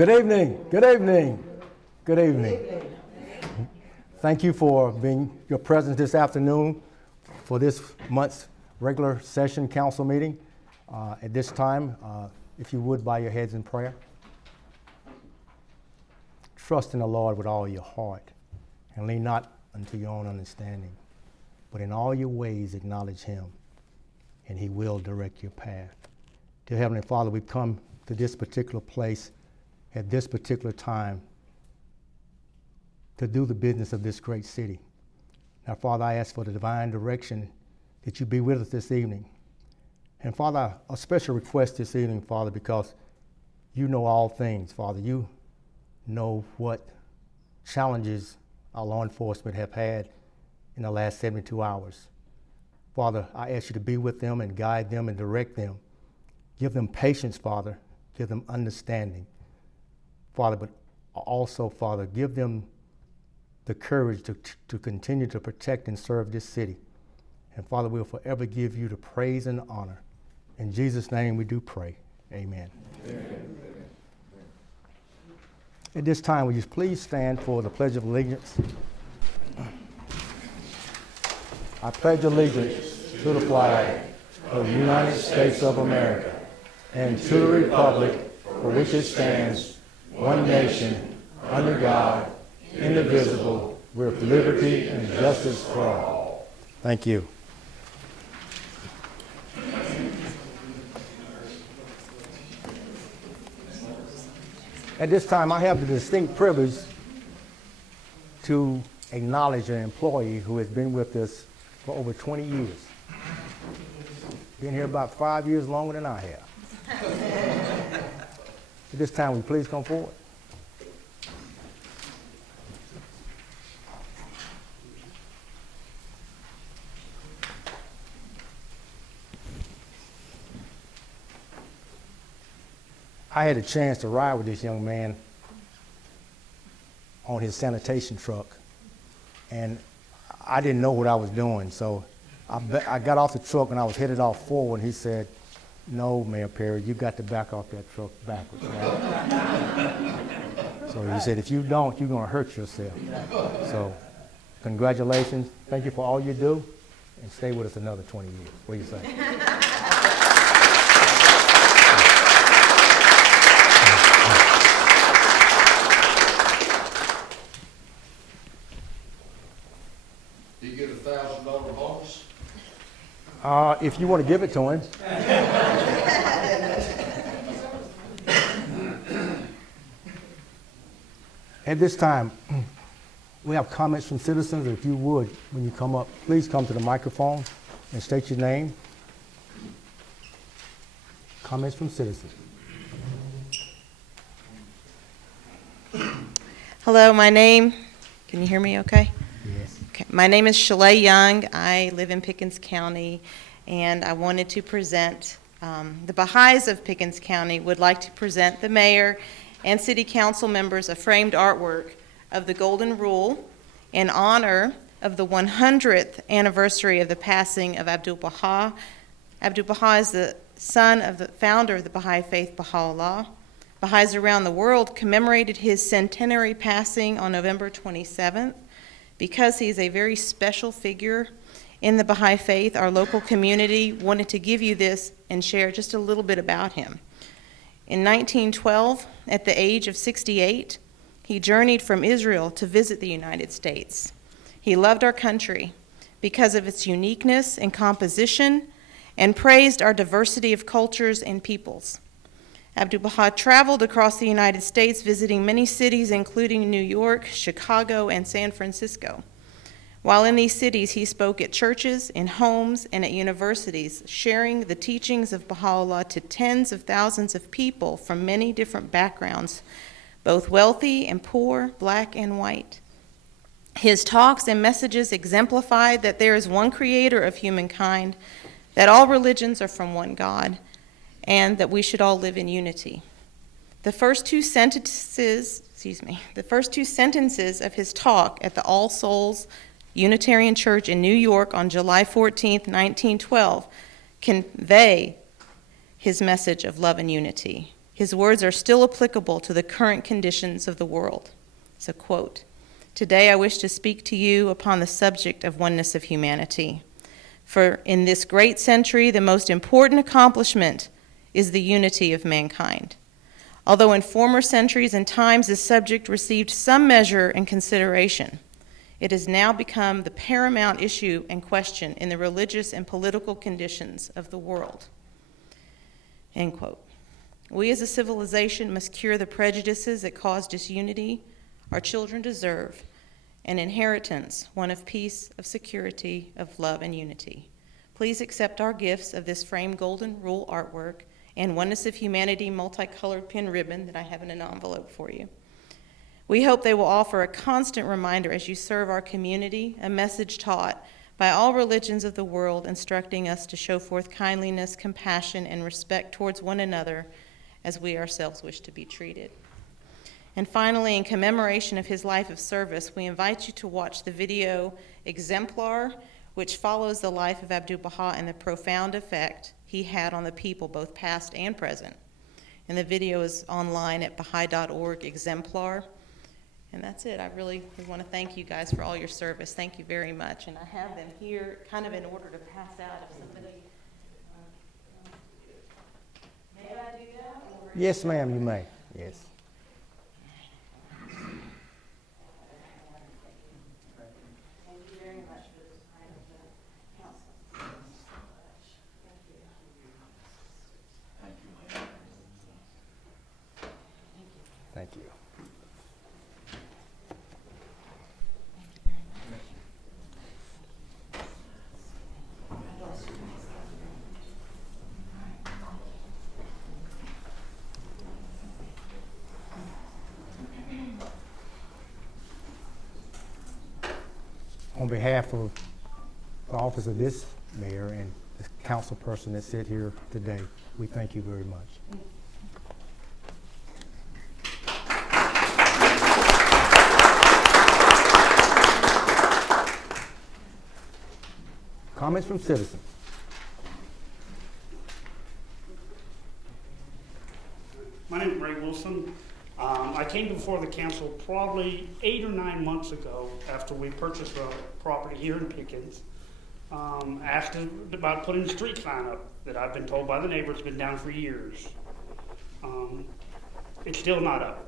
Good evening. Good evening. Good evening. Thank you for your presence this afternoon for this month's regular session council meeting. At this time, if you would, bow your heads in prayer. Trust in the Lord with all your heart and lean not unto your own understanding, but in all your ways acknowledge him, and he will direct your path. Dear Heavenly Father, we've come to this particular place at this particular time to do the business of this great city. Now, Father, I ask for the divine direction that you be with us this evening. And Father, a special request this evening, Father, because you know all things, Father. You know what challenges our law enforcement have had in the last 72 hours. Father, I ask you to be with them and guide them and direct them. Give them patience, Father. Give them understanding, Father, but also, Father, give them the courage to continue to protect and serve this city. And Father, we'll forever give you the praise and honor. In Jesus' name we do pray. Amen. Amen. At this time, will you please stand for the Pledge of Allegiance? I pledge allegiance to the flag of the United States of America and to the republic for which it stands, one nation, under God, indivisible, with liberty and justice for all. Thank you. At this time, I have the distinct privilege to acknowledge an employee who has been with us for over 20 years. Been here about 5 years longer than I have. At this time, will you please come forward? I had a chance to ride with this young man on his sanitation truck, and I didn't know what I was doing, so I got off the truck and I was headed off forward, and he said, "No, Mayor Perry, you got to back off that truck backwards." Right? So he said, "If you don't, you're going to hurt yourself." So congratulations. Thank you for all you do, and stay with us another 20 years. What do you say? Do you get a $1,000 bonus? If you want to give it to him. At this time, we have comments from citizens. If you would, when you come up, please come to the microphone and state your name. Comments from citizens. Hello, can you hear me okay? Yes. Okay. My name is Shalay Young. I live in Pickens County, and I wanted to present, the Baha'is of Pickens County would like to present the mayor and city council members a framed artwork of the Golden Rule in honor of the 100th anniversary of the passing of Abdul Baha. Abdul Baha is the son of the founder of the Baha'i faith, Baha'u'llah. Baha'is around the world commemorated his centenary passing on November 27th. Because he is a very special figure in the Baha'i faith, our local community wanted to give you this and share just a little bit about him. In 1912, at the age of 68, he journeyed from Israel to visit the United States. He loved our country because of its uniqueness and composition and praised our diversity of cultures and peoples. Abdul Baha traveled across the United States, visiting many cities, including New York, Chicago, and San Francisco. While in these cities, he spoke at churches, in homes, and at universities, sharing the teachings of Baha'u'llah to tens of thousands of people from many different backgrounds, both wealthy and poor, black and white. His talks and messages exemplified that there is one creator of humankind, that all religions are from one God, and that we should all live in unity. The first two sentences of his talk at the All Souls Unitarian Church in New York on July 14, 1912, convey his message of love and unity. his words are still applicable to the current conditions of the world. It's a quote. "Today I wish to speak to you upon the subject of oneness of humanity. For in this great century, the most important accomplishment is the unity of mankind. Although in former centuries and times this subject received some measure and consideration, it has now become the paramount issue and question in the religious and political conditions of the world." End quote. We as a civilization must cure the prejudices that cause disunity. Our children deserve an inheritance, one of peace, of security, of love, and unity. Please accept our gifts of this framed golden rule artwork and Oneness of Humanity multicolored pin ribbon that I have in an envelope for you. We hope they will offer a constant reminder as you serve our community, a message taught by all religions of the world, instructing us to show forth kindliness, compassion, and respect towards one another as we ourselves wish to be treated. And finally, in commemoration of his life of service, we invite you to watch the video Exemplar, which follows the life of Abdul Baha and the profound effect he had on the people, both past and present. And the video is online at baha'i.org, Exemplar. And that's it. I really want to thank you guys for all your service. Thank you very much. And I have them here kind of in order to pass out if somebody... May I do that? Or... Yes, ma'am, you may. Yes. Thank you. On behalf of the office of this mayor and the council person that sit here today, we thank you very much. Comments from citizens? My name is Ray Wilson. I came before the council probably 8 or 9 months ago after we purchased a property here in Pickens. Asked about putting a street sign up that I've been told by the neighbors has been down for years. It's still not up.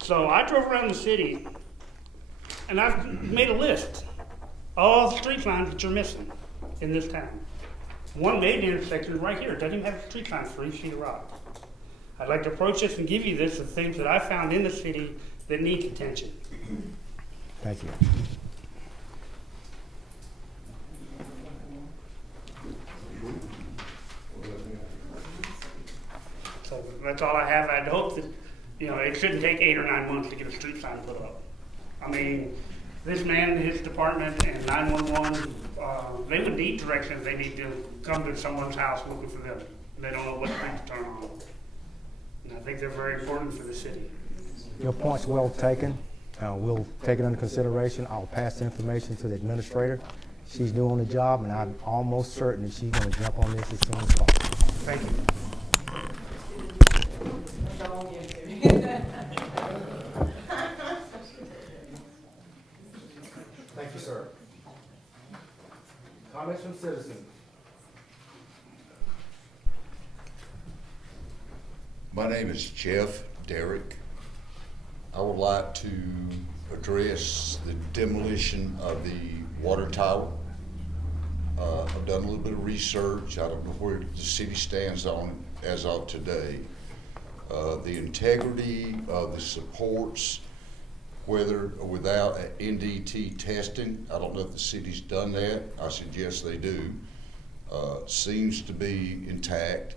So I drove around the city and I've made a list of all the street signs that you're missing in this town. One main intersection right here doesn't even have a street sign, 3 feet of rock. I'd like to approach this and give you this of things that I found in the city that need attention. Thank you. So that's all I have. I'd hope that, it shouldn't take 8 or 9 months to get a street sign put up. I mean, this man, his department, and 911, they would need directions. They need to come to someone's house looking for them. They don't know what street to turn on. And I think they're very important for the city. Your point's well taken. We'll take it under consideration. I'll pass the information to the administrator. She's doing the job, and I'm almost certain that she's going to jump on this as soon as possible. Thank you. Thank you, sir. Comments from citizens? My name is Jeff Derrick. I would like to address the demolition of the water tower. I've done a little bit of research. I don't know where the city stands on it as of today. The integrity of the supports, whether or without NDT testing, I don't know if the city's done that. I suggest they do. Seems to be intact.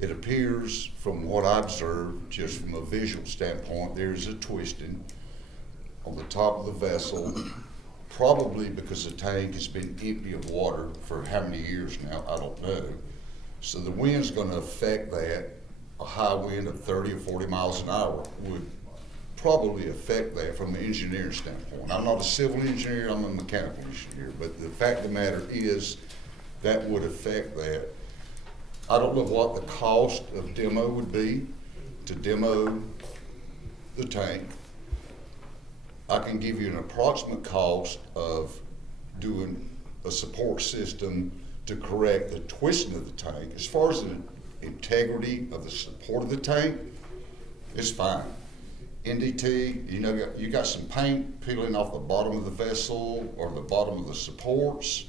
It appears, from what I observed, just from a visual standpoint, there's a twisting on the top of the vessel, probably because the tank has been empty of water for how many years now, I don't know. So the wind's gonna affect that. A high wind of 30 or 40 miles an hour would probably affect that from an engineering standpoint. I'm not a civil engineer, I'm a mechanical engineer, but the fact of the matter is that would affect that. I don't know what the cost of demo would be. to demo the tank. I can give you an approximate cost of doing a support system to correct the twisting of the tank. As far as the integrity of the support of the tank, it's fine. NDT, you know, you got some paint peeling off the bottom of the vessel or the bottom of the supports.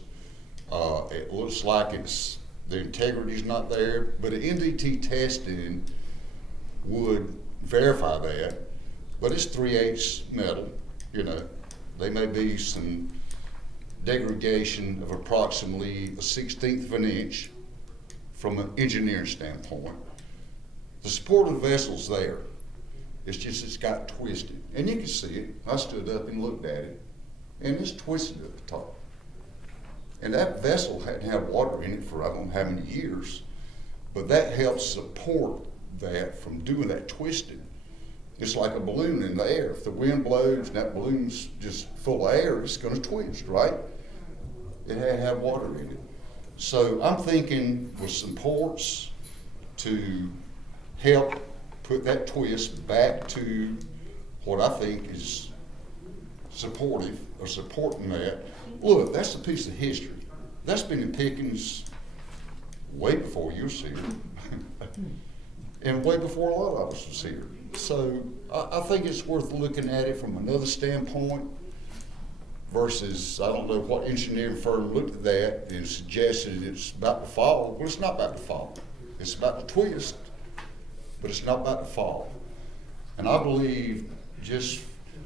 It looks like the integrity's not there, but an NDT testing would verify that. But it's 3/8 metal, you know. There may be some degradation of approximately 1/16 of an inch from an engineering standpoint. The support of the vessel's there. It's just it's got twisted. And you can see it. I stood up and looked at it, and it's twisted at the top. And that vessel hadn't had water in it for I don't know how many years, but that helps support that from doing that twisting. It's like a balloon in the air. If the wind blows and that balloon's just full of air, it's going to twist, right? It had to have water in it. So I'm thinking with some ports to help put that twist back to what I think is supportive or supporting that. Look, that's a piece of history. That's been in Pickens way before you was here. And way before a lot of us was here. So I think it's worth looking at it from another standpoint versus, I don't know what engineering firm looked at that and suggested it's about to fall. Well, it's not about to fall. It's about to twist, but it's not about to fall. And I believe just,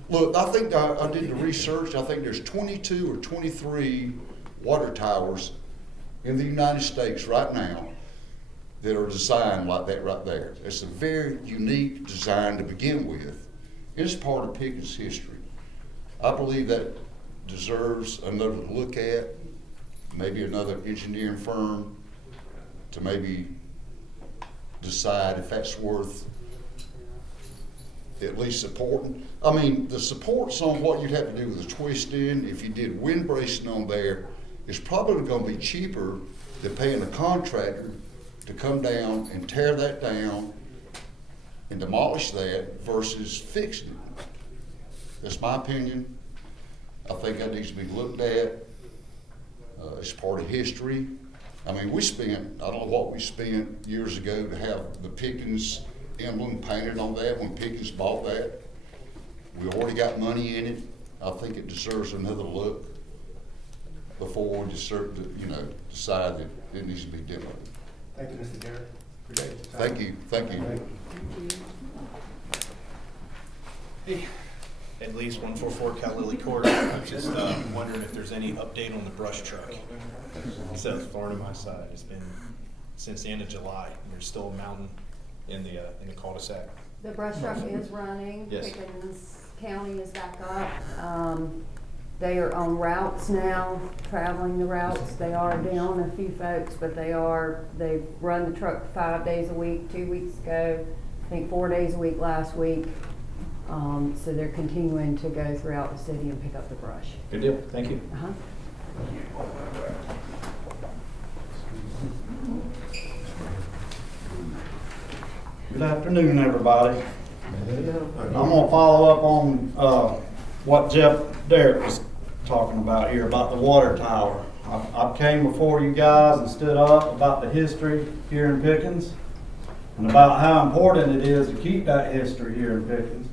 look, I think I did the research. I think there's 22 or 23 water towers in the United States right now that are designed like that right there. It's a very unique design to begin with. It's part of Pickens' history. I believe that deserves another look at, maybe another engineering firm to maybe decide if that's worth at least supporting. I mean, the supports on what you'd have to do with the twist in, if you did wind bracing on there, it's probably gonna be cheaper than paying a contractor to come down and tear that down and demolish that versus fixing it. That's my opinion. I think that needs to be looked at. It's part of history. I mean, we spent, I don't know what we spent years ago to have the Pickens emblem painted on that when Pickens bought that. We already got money in it. I think it deserves another look before we decide that it needs to be demoed. Thank you, Mr. Garrett. Appreciate your time. Thank you, thank you. Hey, at least 144 Cal Lily Court. I'm just wondering if there's any update on the brush truck. So it's far to my side. It's been since the end of July. There's still a mountain in the cul-de-sac. The brush truck is running. Yes. Pickens County is back up. They are on routes now, traveling the routes. They are down a few folks, but they run the truck 5 days a week, 2 weeks ago, I think 4 days a week last week. So they're continuing to go throughout the city and pick up the brush. Good deal. Thank you. Uh-huh. Good afternoon, everybody. I'm going to follow up on what Jeff Derrick was talking about here about the water tower. I came before you guys and stood up about the history here in Pickens and about how important it is to keep that history here in Pickens.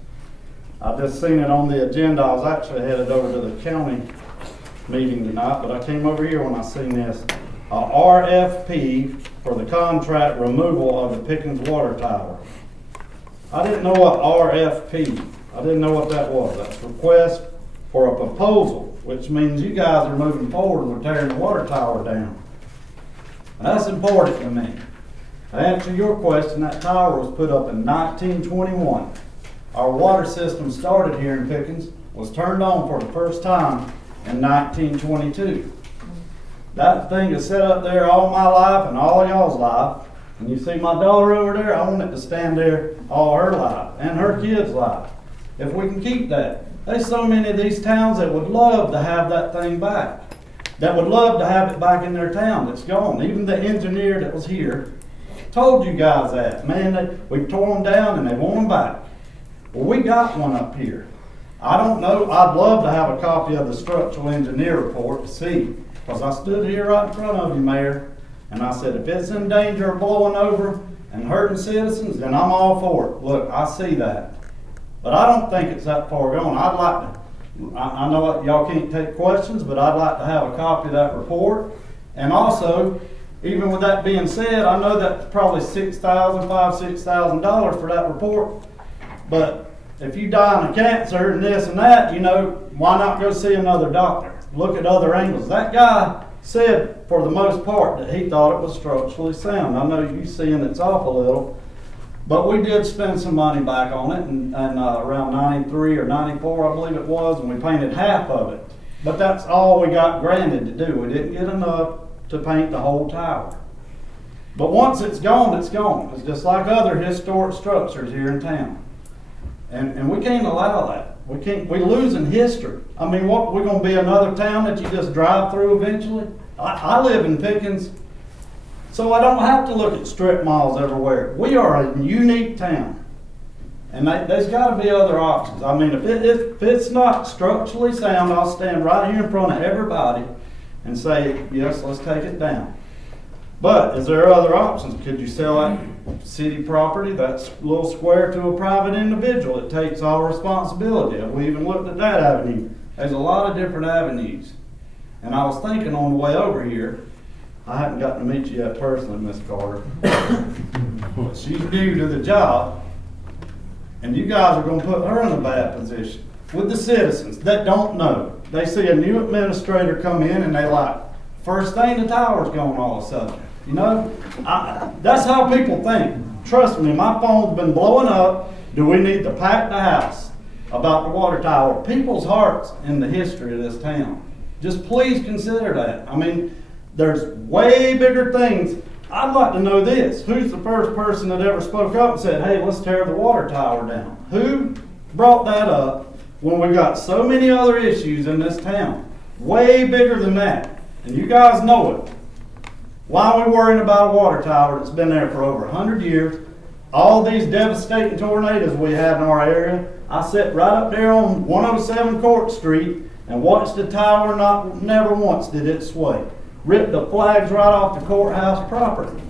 I just seen it on the agenda. I was actually headed over to the county meeting tonight, but I came over here when I seen this. RFP for the contract removal of the Pickens water tower. I didn't know what RFP, I didn't know what that was. That's request for a proposal, which means you guys are moving forward and we're tearing the water tower down. And that's important to me. To answer your question, that tower was put up in 1921. Our water system started here in Pickens, was turned on for the first time in 1922. That thing is set up there all my life and all y'all's life. And you see my daughter over there, I want it to stand there all her life and her kids' life. If we can keep that. There's so many of these towns that would love to have that thing back. That would love to have it back in their town. It's gone. Even the engineer that was here told you guys that. Man, we tore them down and they want them back. Well, we got one up here. I don't know, I'd love to have a copy of the structural engineer report to see, because I stood here right in front of you, Mayor, and I said, if it's in danger of blowing over and hurting citizens, then I'm all for it. Look, I see that. But I don't think it's that far gone. I'd like to, I know y'all can't take questions, but I'd like to have a copy of that report. And also, even with that being said, I know that's probably $6,000 for that report. But if you die of cancer and this and that, you know, why not go see another doctor? Look at other angles. That guy said, for the most part, that he thought it was structurally sound. I know you seeing it's off a little, but we did spend some money back on it, and around 93 or 94, I believe it was, and we painted half of it. But that's all we got granted to do. We didn't get enough to paint the whole tower. But once it's gone, it's gone. It's just like other historic structures here in town. And we can't allow that. We're losing history. I mean, what, we're gonna be another town that you just drive through eventually? I live in Pickens, so I don't have to look at strip malls everywhere. We are a unique town. And there's gotta be other options. I mean, if it's not structurally sound, I'll stand right here in front of everybody and say, yes, let's take it down. But is there other options? Could you sell that city property, that little square, to a private individual? It takes all responsibility. We even looked at that avenue. There's a lot of different avenues. And I was thinking on the way over here, I haven't gotten to meet you yet personally, Miss Carter, but she's new to the job, and you guys are gonna put her in a bad position with the citizens that don't know. They see a new administrator come in and they like, first thing, the tower's gone all of a sudden. You know, that's how people think. Trust me, my phone's been blowing up. Do we need to pack the house about the water tower? People's hearts in the history of this town. Just please consider that. I mean, there's way bigger things. I'd like to know this. Who's the first person that ever spoke up and said, hey, let's tear the water tower down? Who brought that up when we got so many other issues in this town? Way bigger than that. And you guys know it. Why are we worrying about a water tower that's been there for over 100 years? All these devastating tornadoes we had in our area. I sat right up there on 107 Court Street and watched the tower, never once did it sway. Ripped the flags right off the courthouse property.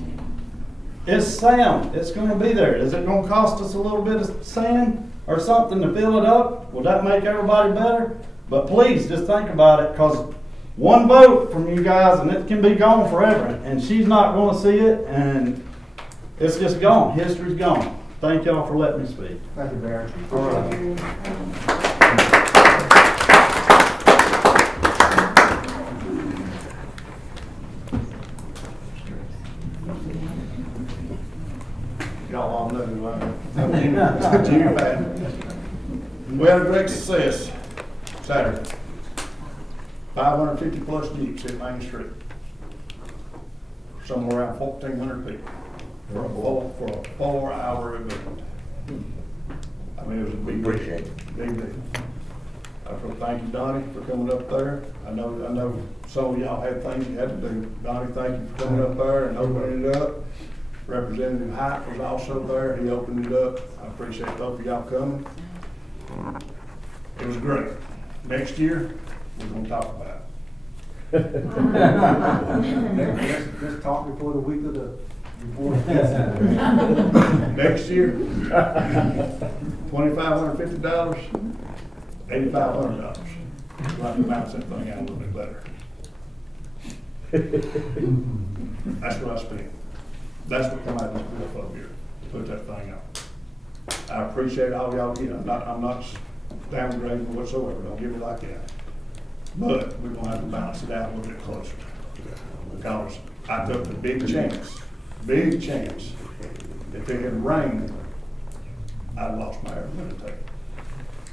It's sound. It's going to be there. Is it going to cost us a little bit of sand or something to fill it up? Will that make everybody better? But please just think about it, because one vote from you guys and it can be gone forever, and she's not going to see it, and it's just gone. History's gone. Thank y'all for letting me speak. Thank you, Barry. All right. Y'all all know who I am. Junior Pat. We had a great success Saturday. 550 plus Jeeps hit Main Street. Somewhere around 1,400 people for a 4-hour event. I mean, it was a big deal. Big deal. I want to thank you, Donnie, for coming up there. I know some of y'all had things you had to do. Donnie, thank you for coming up there and opening it up. Representative Hite was also there. He opened it up. I appreciate both of y'all coming. It was great. Next year, we're going to talk about it. Let's talk before the week of the Next year, $2,550, $8,500. Like to balance that thing out a little bit better. That's what I spent. That's what come out of this bill up here, to put that thing out. I appreciate all y'all, I'm not downgrading whatsoever, don't get me like that. But we're gonna have to balance it out a little bit closer. Because I took the big chance, if it had rained, I'd lost my ability.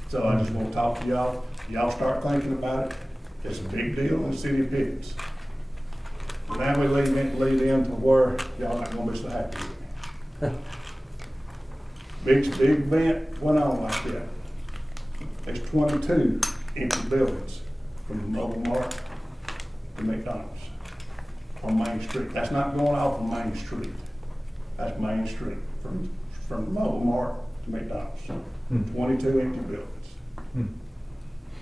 So I just wanna talk to y'all. Y'all start thinking about it. It's a big deal in the city of Pickens. Now we lead into where y'all not gonna be so happy with me. Big event went on like that. There's 22 empty buildings from the Mobile Mart to McDonald's on Main Street. That's not going off on Main Street. That's Main Street, from the Mobile Mart to McDonald's. 22 empty buildings.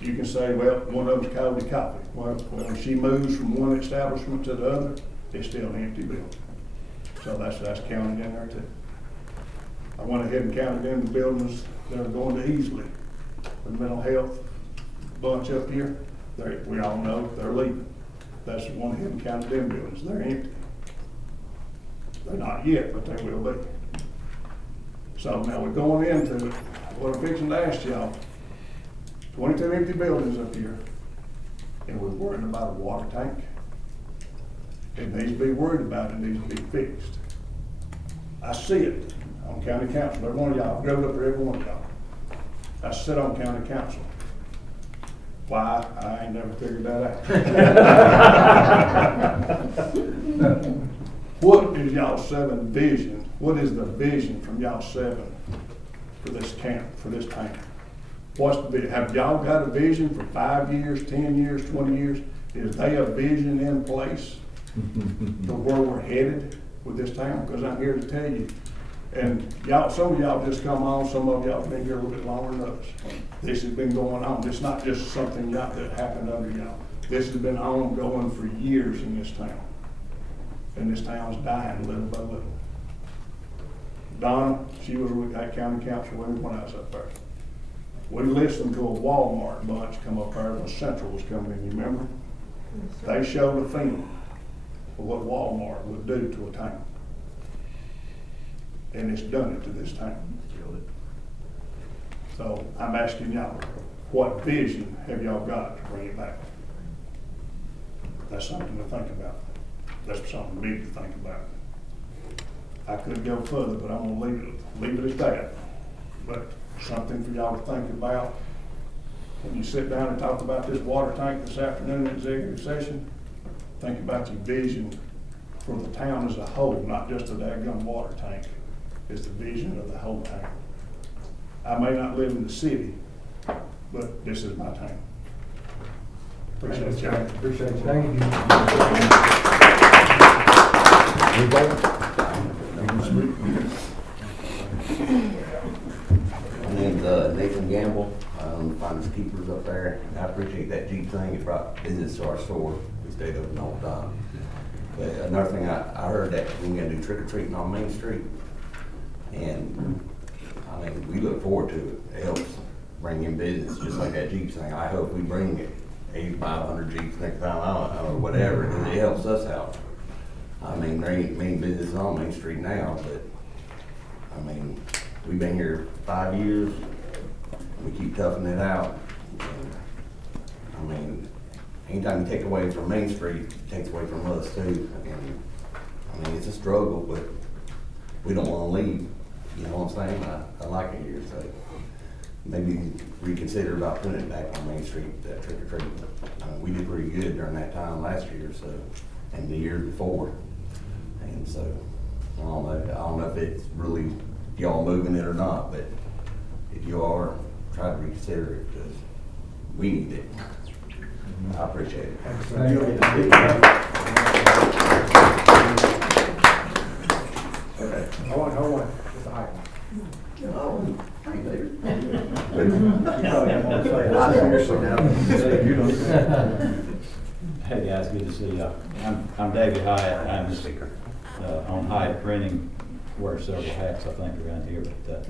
You can say, well, one of them's Cody Coffee. Well, when she moves from one establishment to the other, it's still an empty building. So that's counted in there too. I went ahead and counted in the buildings that are going to Easley. The mental health bunch up here, we all know they're leaving. That's one ahead and counted in buildings. They're empty. They're not yet, but they will be. So now we're going into it. What I'm fixing to ask y'all, 22 empty buildings up here, and we're worried about a water tank. It needs to be worried about, it needs to be fixed. I see it on county council, every one of y'all, I've drove up there, every one of y'all. I sit on county council. Why? I ain't never figured that out. What is y'all seven vision? What is the vision from y'all seven for this camp, for this town? What's the vision? Have y'all got a vision for 5 years, 10 years, 20 years? Is there a vision in place to where we're headed with this town? Because I'm here to tell you, and y'all, some of y'all just come on, some of y'all been here a little bit longer than others. This has been going on. It's not just something that happened under y'all. This has been ongoing for years in this town. And this town's dying little by little. Donna, she was with that county council with me when I was up there. We listened to a Walmart bunch come up there when Central was coming in, you remember? They showed a film of what Walmart would do to a town. And it's done it to this town. So I'm asking y'all, what vision have y'all got to bring it back? That's something to think about. That's something big to think about. I could go further, but I'm gonna leave it at that. But something for y'all to think about. When you sit down and talk about this water tank this afternoon in executive session, think about your vision for the town as a whole, not just a daggum water tank. It's the vision of the whole town. I may not live in the city, but this is my town. Appreciate y'all. Appreciate you. Thank you. My name's Nathan Gamble. I'm the finance keepers up there. I appreciate that Jeep thing. It brought business to our store. We stayed open all the time. But another thing, I heard that we're gonna do trick or treating on Main Street. And I mean, we look forward to it. It helps bring in business, just like that Jeep thing. I hope we bring it 8,500 Jeeps next time, I don't know, whatever, because it helps us out. I mean, there ain't many businesses on Main Street now, but I mean, we've been here 5 years. We keep toughing it out. And, I mean, anytime you take away from Main Street, it takes away from us too. And I mean, it's a struggle, but we don't want to leave. You know what I'm saying? I like it here, so maybe reconsider about putting it back on Main Street, that trick or treat. We did pretty good during that time last year, so, and the year before. And so, I don't know if it's really y'all moving it or not, but if you are, try to reconsider it, because we need it. I appreciate it. Okay. Hold on. Just a high. Oh, thank you. Hey guys, good to see you. I'm David Hyatt. I'm the speaker on Hyatt Printing. Wear several hats, I think, around here. But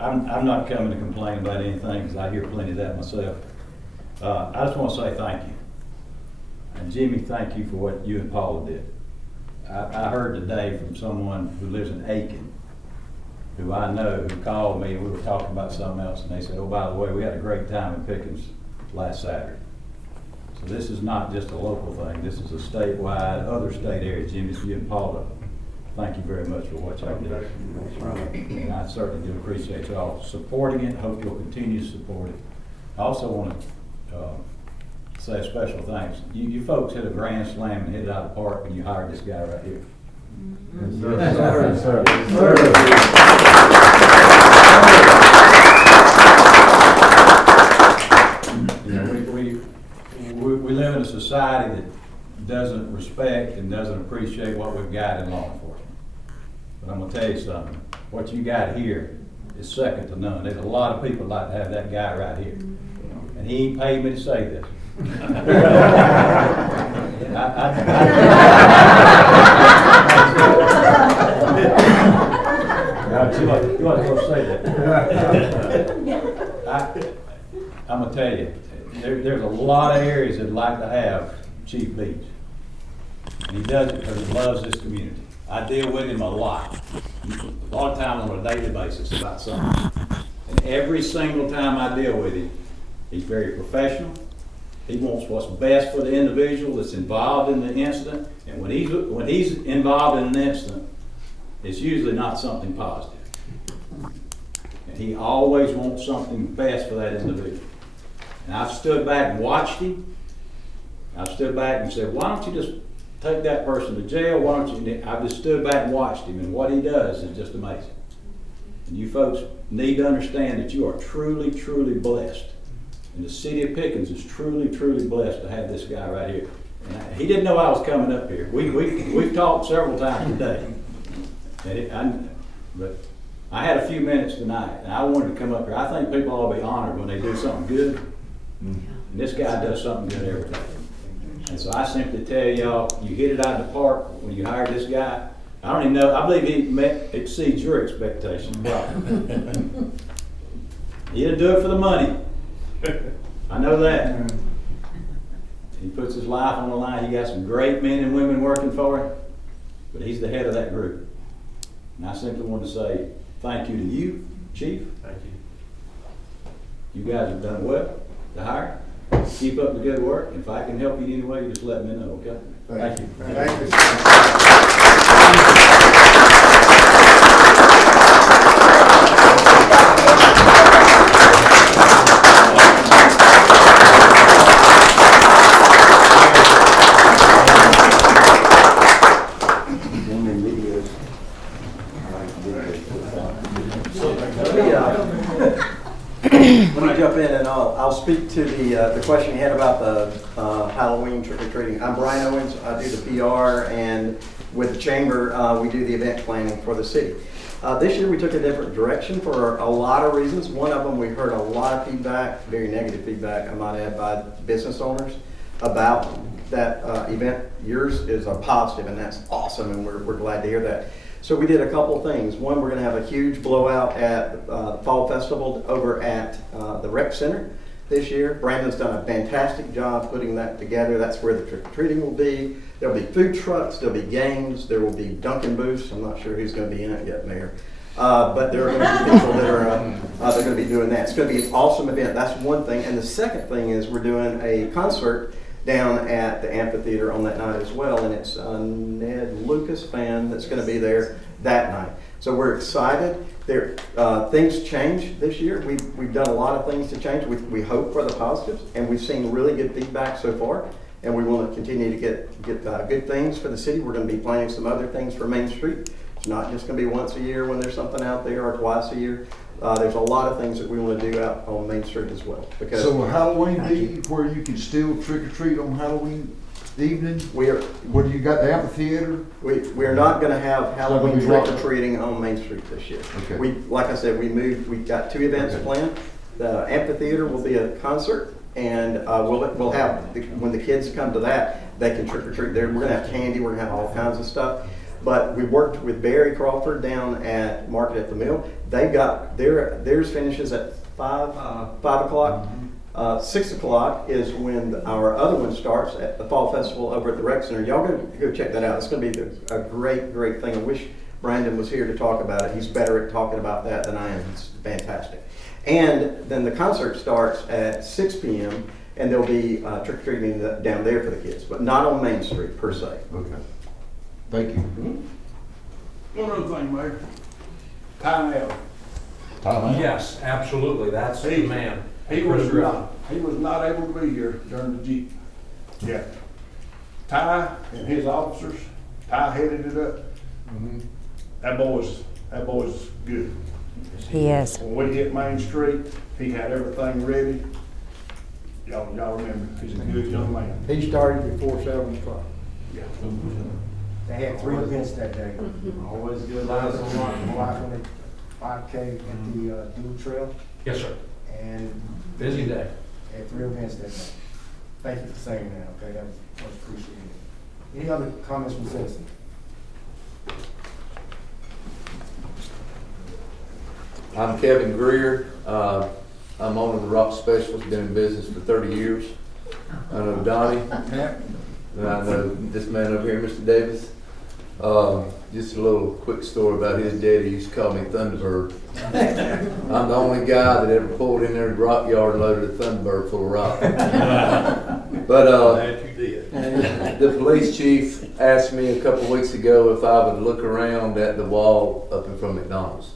I'm not coming to complain about anything, because I hear plenty of that myself. I just want to say thank you. And Jimmy, thank you for what you and Paula did. I heard today from someone who lives in Aiken, who I know, who called me, and we were talking about something else, and they said, oh, by the way, we had a great time in Pickens last Saturday. So this is not just a local thing, this is a statewide, other state areas. Jimmy, you and Paula, thank you very much for what y'all did. And I certainly do appreciate y'all supporting it, hope you'll continue to support it. I also want to say a special thanks. You folks hit a grand slam and hit it out of the park when you hired this guy right here. Yes, sir. You know, we live in a society that doesn't respect and doesn't appreciate what we've got in law enforcement. But I'm gonna tell you something, what you got here is second to none. There's a lot of people like to have that guy right here. And he ain't paid me to say this. You want to say that. I'm gonna tell you, there's a lot of areas that'd like to have Chief Beach. And he does it because he loves this community. I deal with him a lot of times on a daily basis about something. And every single time I deal with him, he's very professional. He wants what's best for the individual that's involved in the incident. And when he's involved in an incident, it's usually not something positive. And he always wants something best for that individual. And I've stood back and watched him. I've stood back and said, why don't you just take that person to jail? Why don't you? I've just stood back and watched him, and what he does is just amazing. And you folks need to understand that you are truly, truly blessed. And the city of Pickens is truly, truly blessed to have this guy right here. And he didn't know I was coming up here. We've talked several times today. But I had a few minutes tonight, and I wanted to come up here. I think people ought to be honored when they do something good. And this guy does something good every day. And so I simply tell y'all, you hit it out of the park when you hired this guy. I don't even know, I believe he exceeds your expectations. He didn't do it for the money. I know that. He puts his life on the line. You got some great men and women working for him, but he's the head of that group. And I simply want to say thank you to you, Chief. Thank you. You guys have done well to hire. Keep up the good work. If I can help you in any way, just let me know, okay? Thank you. Thank you. Let me jump in and I'll speak to the question you had about the Halloween trick-or-treating. I'm Brian Owens. I do the PR, and with the chamber, we do the event planning for the city. This year we took a different direction for a lot of reasons. One of them, we heard a lot of feedback, very negative feedback, I might add, by business owners about that event. Yours is a positive, and that's awesome, and we're glad to hear that. So we did a couple things. One, we're going to have a huge blowout at the Fall Festival over at the Rec Center this year. Brandon's done a fantastic job putting that together. That's where the trick-or-treating will be. There'll be food trucks, there'll be games, there will be Dunkin' booths. I'm not sure who's going to be in it yet, Mayor. But there are going to be people that are they're going to be doing that. It's going to be an awesome event. That's one thing. And the second thing is we're doing a concert down at the amphitheater on that night as well, and it's a Ned Lucas band that's going to be there that night. So we're excited. Things change this year. We've done a lot of things to change. We hope for the positives, and we've seen really good feedback so far, and we want to continue to get good things for the city. We're going to be planning some other things for Main Street. It's not just going to be once a year when there's something out there, or twice a year. There's a lot of things that we want to do out on Main Street as well. Because so will Halloween be where you can still trick or treat on Halloween evening? Where you got the amphitheater? We are not going to have Halloween trick or treating on Main Street this year. Okay. Like I said, we've got two events planned. The amphitheater will be a concert, and we'll have when the kids come to that, they can trick or treat there. We're going to have candy. We're going to have all kinds of stuff. But we worked with Barry Crawford down at Market at the Mill. They got theirs finishes at 5 o'clock. 6 o'clock is when our other one starts at the Fall Festival over at the Rec Center. Y'all go check that out. It's going to be a great thing. I wish Brandon was here to talk about it. He's better at talking about that than I am. It's fantastic. And then the concert starts at 6 p.m. and there'll be trick-or-treating down there for the kids, but not on Main Street per se. Okay. Thank you. One other thing, Mayor. Time out. Yes, absolutely, that's the man. He was not able to be here during the Jeep. Yeah. Ty and his officers, Ty headed it up. That boy's good. He is. When we hit Main Street, he had everything ready. Y'all remember, he's a good young man. He started before 7 o'clock. Yeah. They had 3 events that day. Always good. Lions on Rock, 5K at the Dual Trail, Yes, sir. and Busy day. they had 3 events that day. Thank you for saying that, okay, that was much appreciated. Any other comments from citizens? I'm Kevin Greer. I'm owner of the Rock Specialist, been in business for 30 years. I know Donnie, and I know this man over here, Mr. Davis. Just a little quick story about his daddy. He used to call me Thunderbird. I'm the only guy that ever pulled in there to the rock yard and loaded a Thunderbird full of rock. But Glad you did. the police chief asked me a couple of weeks ago if I would look around at the wall up in front of McDonald's.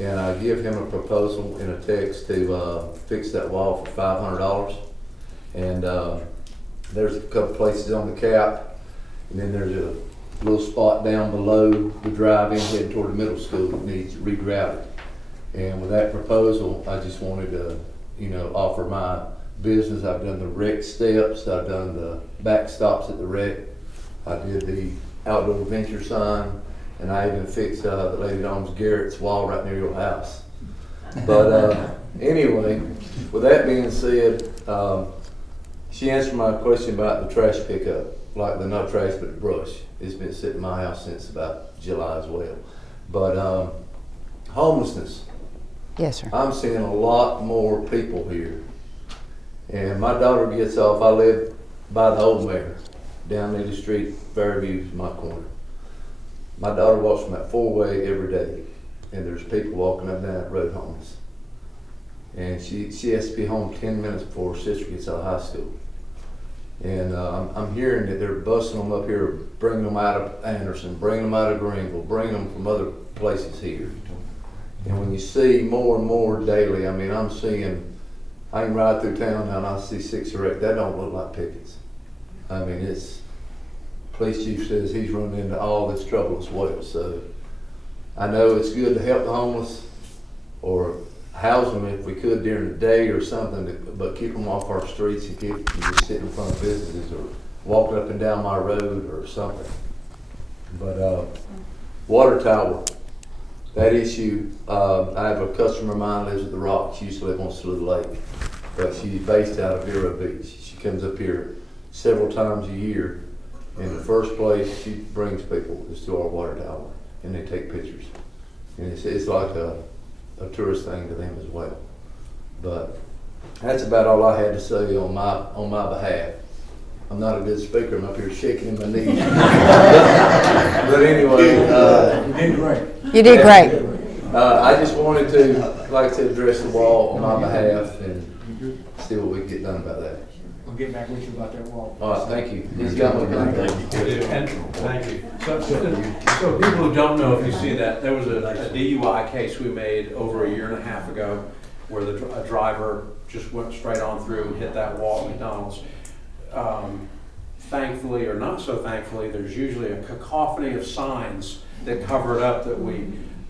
And I give him a proposal in a text to fix that wall for $500. And there's a couple places on the cap, and then there's a little spot down below the drive-in heading toward the middle school that needs regrouted. And with that proposal, I just wanted to, offer my business. I've done the rec steps, I've done the backstops at the rec, I did the outdoor adventure sign, and I even fixed the lady that owns Garrett's wall right near your house. But anyway, with that being said, she answered my question about the trash pickup, like the not trash but the brush. It's been sitting in my house since about July as well. But homelessness. Yes, sir. I'm seeing a lot more people here. And my daughter gets off, I live by the old mayor, down near the street, Fairview is my corner. My daughter walks from that 4-way every day, and there's people walking up and down that road homeless. And she has to be home 10 minutes before her sister gets out of high school. And I'm hearing that they're busting them up here, bringing them out of Anderson, bringing them out of Greenville, bringing them from other places here. And when you see more and more daily, I can ride through town now and I see 6 or 8. That don't look like Pickens. Police chief says he's run into all this trouble as well. So I know it's good to help the homeless or house them if we could during the day or something, but keep them off our streets and keep them just sitting in front of businesses or walking up and down my road or something. But water tower, that issue, I have a customer of mine lives at the Rock. She used to live on Saluda Lake, but she's based out of Vero Beach. She comes up here several times a year. And the first place she brings people is to our water tower, and they take pictures. And it's like a tourist thing to them as well. But that's about all I had to say on my behalf. I'm not a good speaker. I'm up here shaking in my knees. But anyway, You did great. You did great. I just wanted to, like I said, address the wall on my behalf and see what we can get done about that. We'll get back with you about that wall. All right, thank you. He's got my contact. Thank you. So people who don't know, if you see that, there was a DUI case we made over 1.5 years ago where a driver just went straight on through and hit that wall at McDonald's. Thankfully, or not so thankfully, there's usually a cacophony of signs that cover it up, that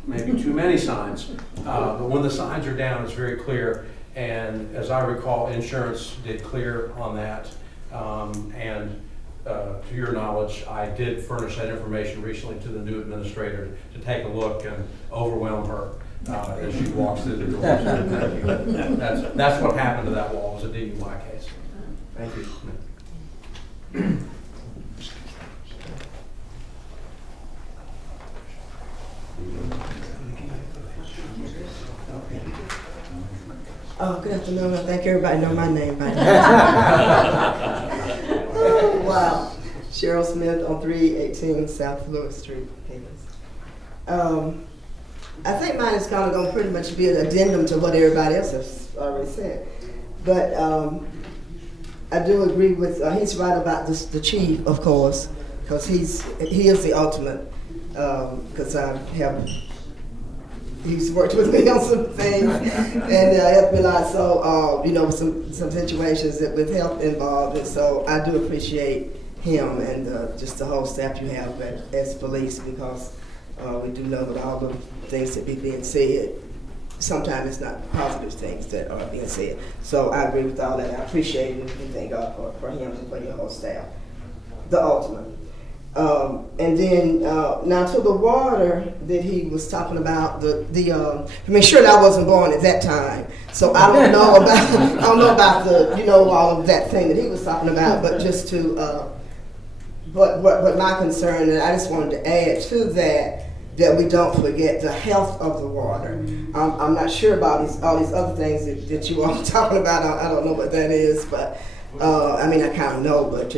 maybe too many signs. But when the signs are down, it's very clear. And as I recall, insurance did clear on that. To your knowledge, I did furnish that information recently to the new administrator to take a look and overwhelm her as she walks through the door. That's what happened to that wall, was a DUI case. Thank you. Oh, good afternoon. I think everybody know my name by now. Oh, wow. Cheryl Smith on 318 South Lewis Street, Pickens. I think mine is kind of going to pretty much be an addendum to what everybody else has already said. But I do agree with, he's right about this, the chief, of course, because he is the ultimate, because he's worked with me on some things and helped me a lot. So, with some situations that with health involved. And so I do appreciate him and just the whole staff you have as police, because we do know that all the things that be being said, sometimes it's not positive things that are being said. So I agree with all that. I appreciate it and thank God for him and for your whole staff. The ultimate. And then now to the water that he was talking about, I mean, surely I wasn't born at that time, so I don't know about the all of that thing that he was talking about. But just to what my concern, and I just wanted to add to that we don't forget the health of the water. I'm not sure about all these other things that you all are talking about. I don't know what that is, but I mean, I kind of know, but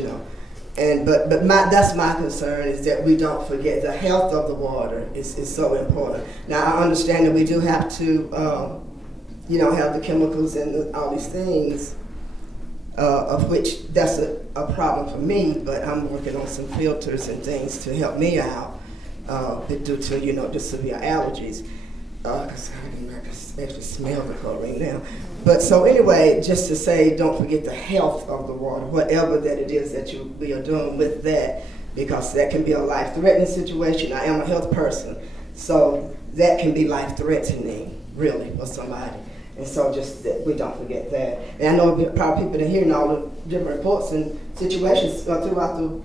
that's my concern, is that we don't forget the health of the water is so important. Now, I understand that we do have to, have the chemicals and all these things, of which that's a problem for me, but I'm working on some filters and things to help me out, due to, just severe allergies. Because I can actually smell the chlorine now. But so anyway, just to say, don't forget the health of the water, whatever that it is that we are doing with that, because that can be a life-threatening situation. I am a health person, so that can be life-threatening, really, for somebody. And so just that we don't forget that. And I know probably people are hearing all the different reports and situations throughout the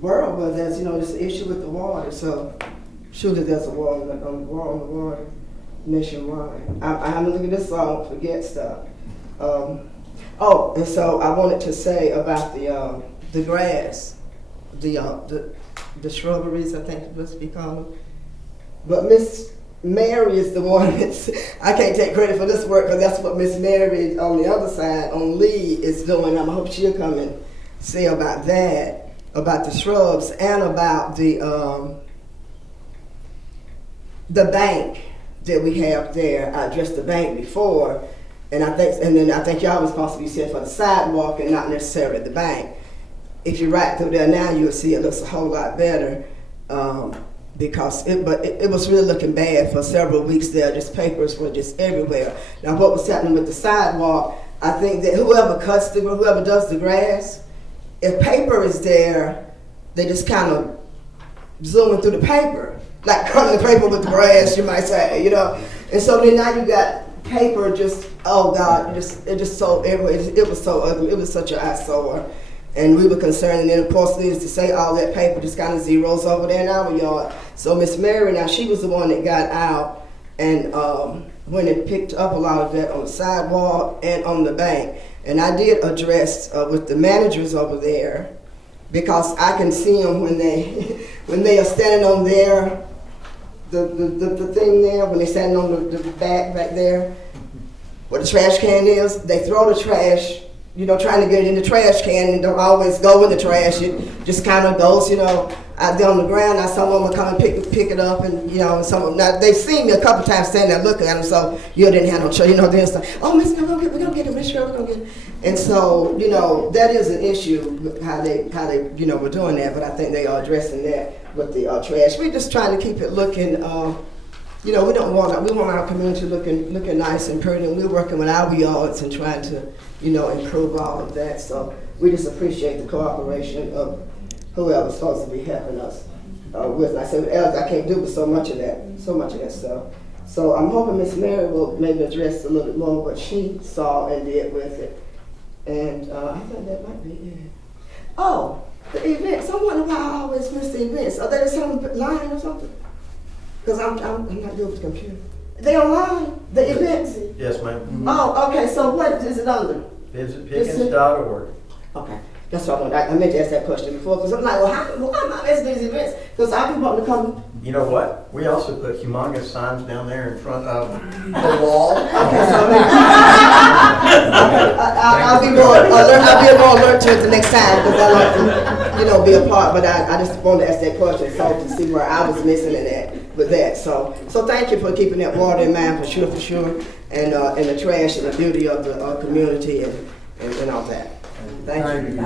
world where there's, this issue with the water. So surely there's a war on the water nationwide. I'm looking at this so I don't forget stuff. And so I wanted to say about the grass, the shrubberies, I think it must be called. But Miss Mary is the one I can't take credit for this work, but that's what Miss Mary on the other side, on Lee, is doing. I hope she'll come and say about that, about the shrubs, and about the bank that we have there. I addressed the bank before, and then I think y'all was supposed to be set for the sidewalk and not necessarily the bank. If you ride through there now, you'll see it looks a whole lot better, because it was really looking bad for several weeks there. Just papers were just everywhere. Now, what was happening with the sidewalk? I think that whoever does the grass, if paper is there, they just kind of zooming through the paper. Like cutting the paper with the grass, you might say, And so then now you got paper just, oh God, it just so everywhere. It was so ugly. It was such an eyesore. And we were concerned, and then of course needless to say, all that paper just kind of zeroes over there in our yard. So Miss Mary, now she was the one that got out and went and picked up a lot of that on the sidewalk and on the bank. And I did address with the managers over there, because I can see them when they are standing on there. The thing there, when they're standing on the back there, where the trash can is, they throw the trash, trying to get it in the trash can, and don't always go in the trash. It just kind of goes, out there on the ground. Now someone will come and pick it up, and now they've seen me a couple times standing there looking at them, so you didn't have no choice. Then it's like, oh, Miss, we're gonna get it, Miss Shirley, we're gonna get it. And so, that is an issue, how they were doing that, but I think they are addressing that with the trash. We're just trying to keep it looking, we want our community looking nice and pretty, and we're working with our yards and trying to, improve all of that. So we just appreciate the cooperation of whoever's supposed to be helping us with. And I said, else I can't do with so much of that stuff. So I'm hoping Miss Mary will maybe address a little bit more what she saw and did with it. And I think that might be it. Oh, the events. I wonder why I always miss the events. Are they some line or something? Because I'm not good with the computer. They online, the events? Yes, ma'am. Mm-hmm. Oh, okay. So what is it under? Visit Pickens.org. Okay. That's what I meant to ask that question before, because I'm like, why am I missing these events? Because I be wanting to come. You know what? We also put humongous signs down there in front of the wall. Okay, so I'll be more alert to it the next time, because I like to, be a part. But I just wanted to ask that question to see where I was missing in that with that. So thank you for keeping that water in mind for sure, and the trash and the beauty of the community and all that. Thank you.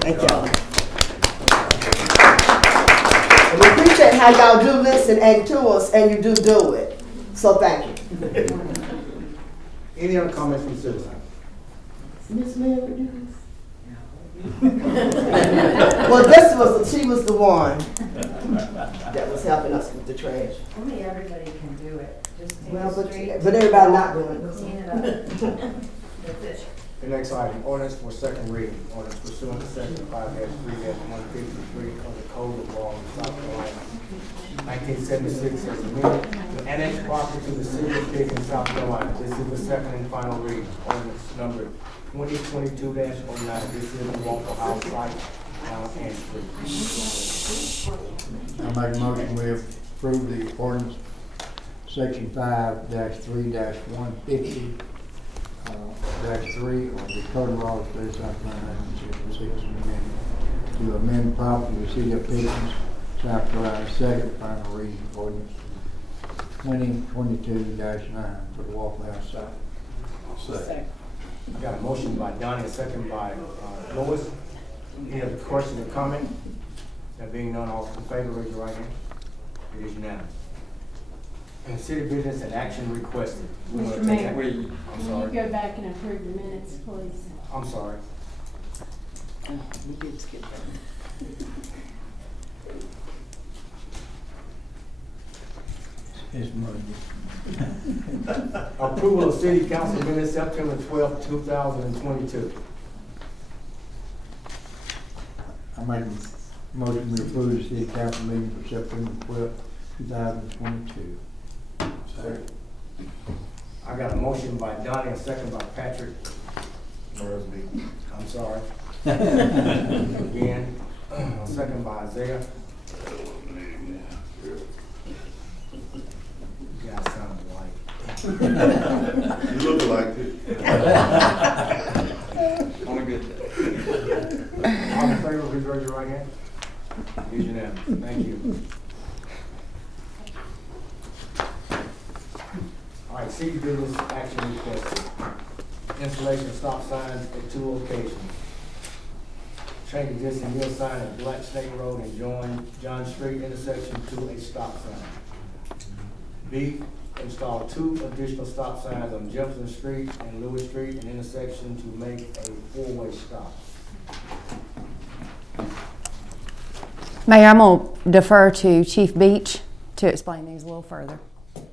Thank y'all. And we appreciate how y'all do listen and to us, and you do it. So thank you. Any other comments from citizens? Miss Mary, well, she was the one that was helping us with the trash. Only everybody can do it. Just take Well, the street. but everybody not doing it. Clean it up. That's it. The next item, ordinance for second reading. Ordinance pursuant to section 5-3-153 of the Code of Law of South Carolina, 1976, as amended, to annex property to the city of Pickens, South Carolina. This is the second and final reading. Ordinance number 2022-09. This is the Waffle House site, and street. I make a motion we approve the ordinance section 5-3-150 -3 of the Code of Law of the State of South Carolina, 1976, to amend property of the city of Pickens, South Carolina, second final reading ordinance 2022-9 for the Waffle House site. Second. I got a motion by Donnie, a second by Lois. Any other questions or comment? There being none, all in favor, raise your right hand. It is unanimous. And city business and action requested. Mr. Mayor, I'm can you sorry. go back and approve the minutes, please? I'm sorry. We did skip that. It's Monday. Approval of city council minutes, September 12th, 2022. I make a motion we approve the city council meeting for September 12th, 2022. I got a motion by Donnie, a second by Patrick. I'm sorry. Again, a second by Isaiah. You guys sound alike. You look like it. On a good day. All in favor, please raise your right hand. It is unanimous. Thank you. All right, city business action requested. Installation of stop signs at 2 locations. Change existing yield sign at Black Snake Road and join John Street intersection to a stop sign. B, install 2 additional stop signs on Jefferson Street and Lewis Street and intersection to make a 4-way stop. Mayor, I'm going to defer to Chief Beach to explain these a little further.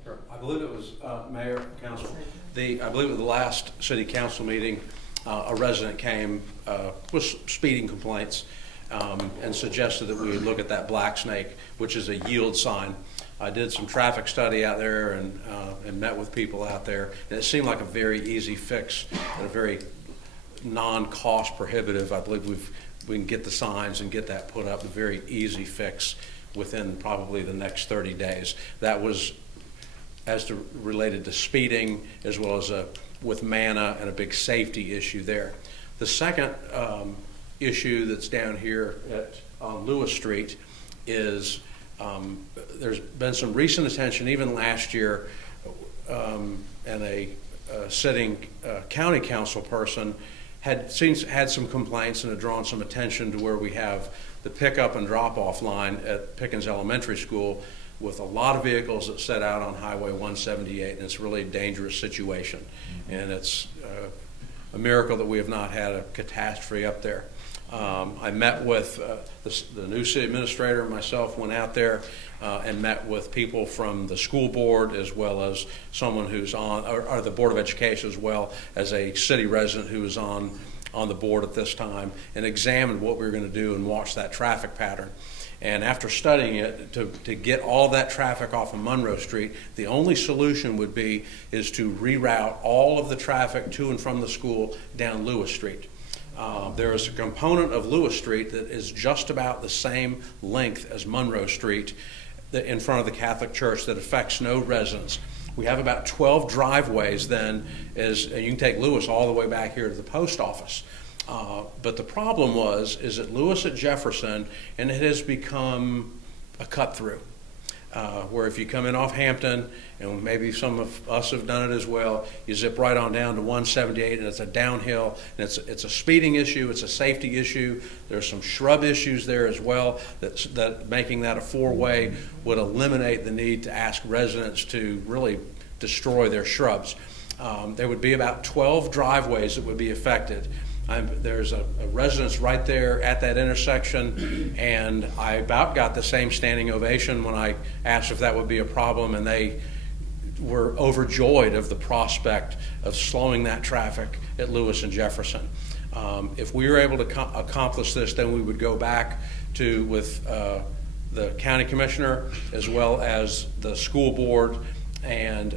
Sure. I believe it was, Mayor, Council, I believe at the last city council meeting, a resident came with speeding complaints and suggested that we would look at that Black Snake, which is a yield sign. I did some traffic study out there and met with people out there, and it seemed like a very easy fix and a very non-cost prohibitive. I believe we can get the signs and get that put up, a very easy fix within probably the next 30 days. That was related to speeding as well as with MANA and a big safety issue there. The second issue that's down here on Lewis Street is there's been some recent attention, even last year, and a sitting county council person had some complaints and had drawn some attention to where we have the pickup and drop-off line at Pickens Elementary School with a lot of vehicles that set out on Highway 178, and it's really a dangerous situation. And it's a miracle that we have not had a catastrophe up there. I met with the new city administrator and myself, went out there and met with people from the school board as well as someone who's on, or the Board of Education, as well as a city resident who is on the board at this time, and examined what we were going to do and watch that traffic pattern. And after studying it, to get all that traffic off of Monroe Street, the only solution would be is to reroute all of the traffic to and from the school down Lewis Street. There is a component of Lewis Street that is just about the same length as Monroe Street in front of the Catholic Church that affects no residents. We have about 12 driveways then, you can take Lewis all the way back here to the post office. But the problem is at Lewis at Jefferson, and it has become a cut through. Where if you come in off Hampton, and maybe some of us have done it as well, you zip right on down to 178, and it's a downhill, and it's a speeding issue, it's a safety issue. There's some shrub issues there as well, that making that a 4-way would eliminate the need to ask residents to really destroy their shrubs. There would be about 12 driveways that would be affected. There's a residence right there at that intersection, and I about got the same standing ovation when I asked if that would be a problem, and they we're overjoyed of the prospect of slowing that traffic at Lewis and Jefferson. If we were able to accomplish this, then we would go back to with the county commissioner as well as the school board, and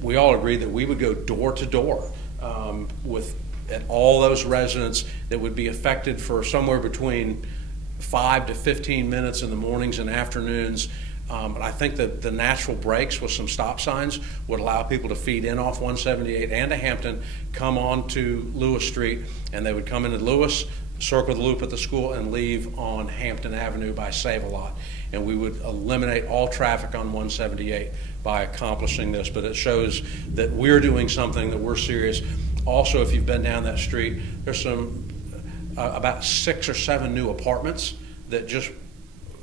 we all agreed that we would go door to door at all those residents that would be affected for somewhere between 5 to 15 minutes in the mornings and afternoons. But I think that the natural breaks with some stop signs would allow people to feed in off 178 and to Hampton, come on to Lewis Street, and they would come into Lewis, circle the loop at the school, and leave on Hampton Avenue by Save-A-Lot. And we would eliminate all traffic on 178 by accomplishing this. But it shows that we're doing something, that we're serious. Also, if you've been down that street, there's some about 6 or 7 new apartments that just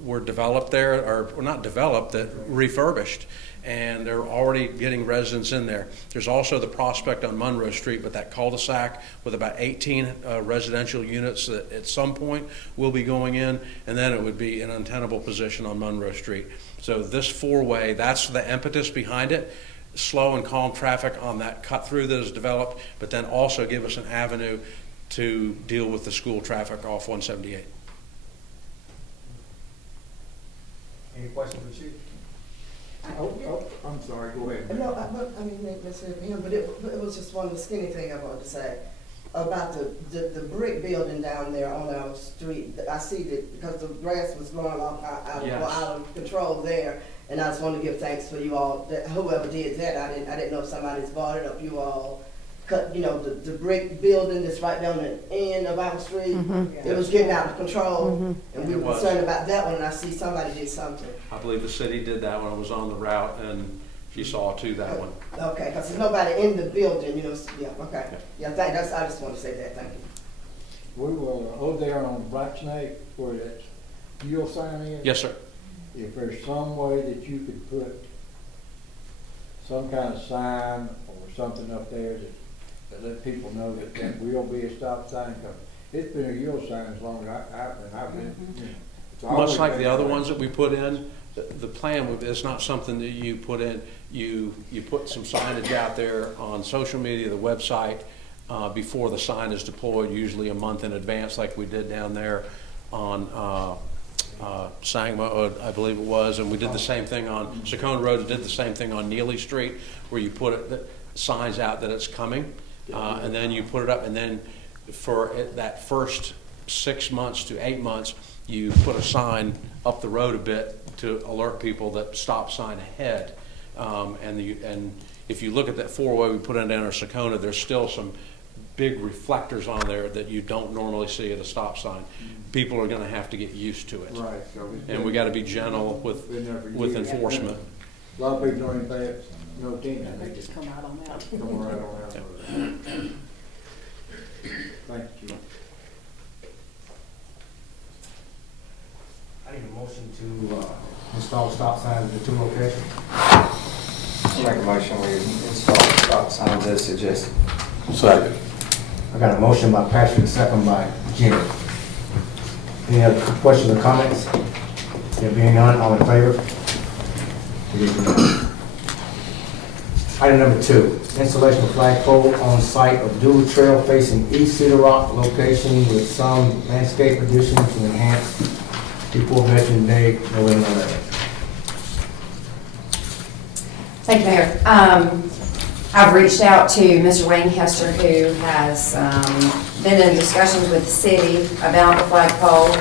were developed there, or not developed, that refurbished, and they're already getting residents in there. There's also the prospect on Monroe Street, but that cul-de-sac with about 18 residential units that at some point will be going in, and then it would be an untenable position on Monroe Street. So this four-way, that's the impetus behind it. Slow and calm traffic on that cut through that is developed, but then also give us an avenue to deal with the school traffic off 178. Any questions for Chief? I'm sorry, go ahead. No, I mean, necessarily him, but it was just one skinny thing I wanted to say about the brick building down there on our street. I see that because the grass was growing out of control there, and I just wanted to give thanks for you all, that whoever did that. I didn't know if somebody's bought it, or if you all cut, the brick building that's right down the end of our street. Mm-hmm. It was getting out of control, Mm-hmm. and we were concerned about that one, and I see somebody did something. I believe the city did that when I was on the route, and she saw too that one. Okay, because there's nobody in the building, okay. Yeah, I just want to say that, thank you. We were over there on Black Snake where that fuel sign is. Yes, sir. If there's some way that you could put some kind of sign or something up there that let people know that that will be a stop sign, because it's been a yield sign as long as I've been. It's Much like been the other around. ones that we put in, the plan is not something that you put in. You put some signage out there on social media, the website, before the sign is deployed, usually a month in advance, like we did down there on Sangamo, I believe it was, and we did the same thing on Sakona Road. Did the same thing on Neely Street, where you put the signs out that it's coming, and then you put it up, and then for that first 6 months to 8 months, you put a sign up the road a bit to alert people that stop sign ahead. And if you look at that four-way we put in down in Sakona, there's still some big reflectors on there that you don't normally see at a stop sign. People are going to have to get used to it. Right. So and we got to be gentle with enforcement. A lot of people don't even pay no attention. They just come out on that. Come right on out. Thank you. I need a motion to install stop signs at the 2 locations. Make a motion, we install stop signs as suggested. Second. I got a motion by Patrick, second by Jimmy. Any other questions or comments? There being none, all in favor? It is unanimous. Item number 2, installation of flagpole on site of Abdul Trail facing East Cedar Rock location with some landscape additions to enhance before Veterans Day, November 11th. Thank you, Mayor. I've reached out to Mr. Wayne Hester, who has been in discussions with the city about the flagpole